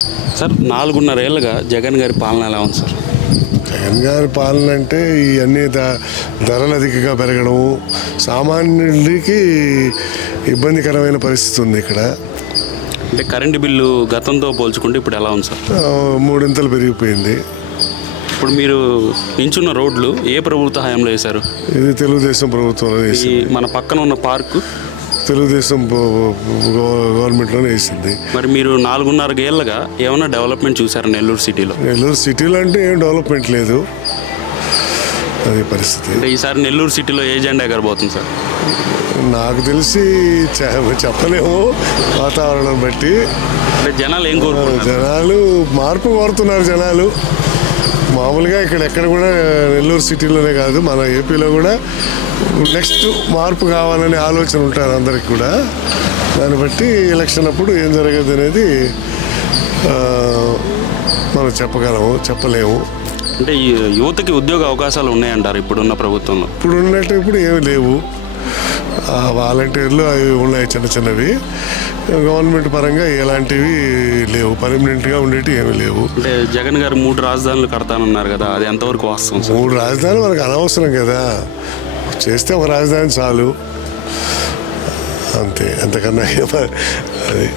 Sir 4.5 ఏళ్ళుగా జగన్ గారి పాలన ఎలా ఉంది సార్? జగన్ గారి పాలన అంటే ఇవన్నీ ధరలు అధికంగా పెరగడం, సామాన్యుడికి ఇబ్బందికరమైన పరిస్థితి ఉంది ఇక్కడ. అంటే కరెంటు బిల్లు గతంతో పోల్చుకుంటే ఇప్పుడు ఎలా ఉంది సార్? 3 ఇంతలు పెరిగిపోయింది. ఇప్పుడు మీరు నించున్న రోడ్లు ఏ ప్రభుత్వ హయాంలో వేశారు? ఇది తెలుగుదేశం ప్రభుత్వంలో వేసింది. మన పక్కన ఉన్న పార్కు తెలుగుదేశం గవర్నమెంట్లోనే వేసింది. మరి మీరు 4.5 ఏళ్ళగా ఏమైనా డెవలప్మెంట్ చూసారు నెల్లూరు సిటీలో? నెల్లూరు సిటీలో అంటే ఏం డెవలప్మెంట్ లేదు, అది పరిస్థితి. అంటే ఈసారి నెల్లూరు సిటీలో ఏ జెండా ఎగరబోతుంది సార్? నాకు తెలిసి చెప్పలేము, వాతావరణం బట్టి. అంటే జనాలు ఏం కోరుకుంటున్నారు? జనాలు మార్పు కోరుతున్నారు. జనాలు మామూలుగా ఎక్కడ కూడా నెల్లూరు సిటీలోనే కాదు, మన ఏపీలో కూడా నెక్స్ట్ మార్పు కావాలనే ఆలోచన ఉంటారు అందరికి కూడా. దాన్ని బట్టి ఎలక్షన్ అప్పుడు ఏం జరగదు అనేది మనం చెప్పలేము. అంటే ఈ యువతకి ఉద్యోగ అవకాశాలు ఉన్నాయంటారు ఇప్పుడున్న ప్రభుత్వంలో? ఇప్పుడు ఏమి లేవు. వాలంటీర్లు అవి ఉన్నాయి, చిన్నవి. గవర్నమెంట్ పరంగా ఎలాంటివి లేవు, పర్మనెంట్గా ఉండేవి ఏమి లేవు. అంటే జగన్ గారు 3 రాజధానులు కడతానన్నారు కదా, అది ఎంతవరకు వాస్తవం? 3 రాజధానులు మనకు అనవసరం కదా, చేస్తే ఒక రాజధాని చాలు అంతే, అంతకన్నా అది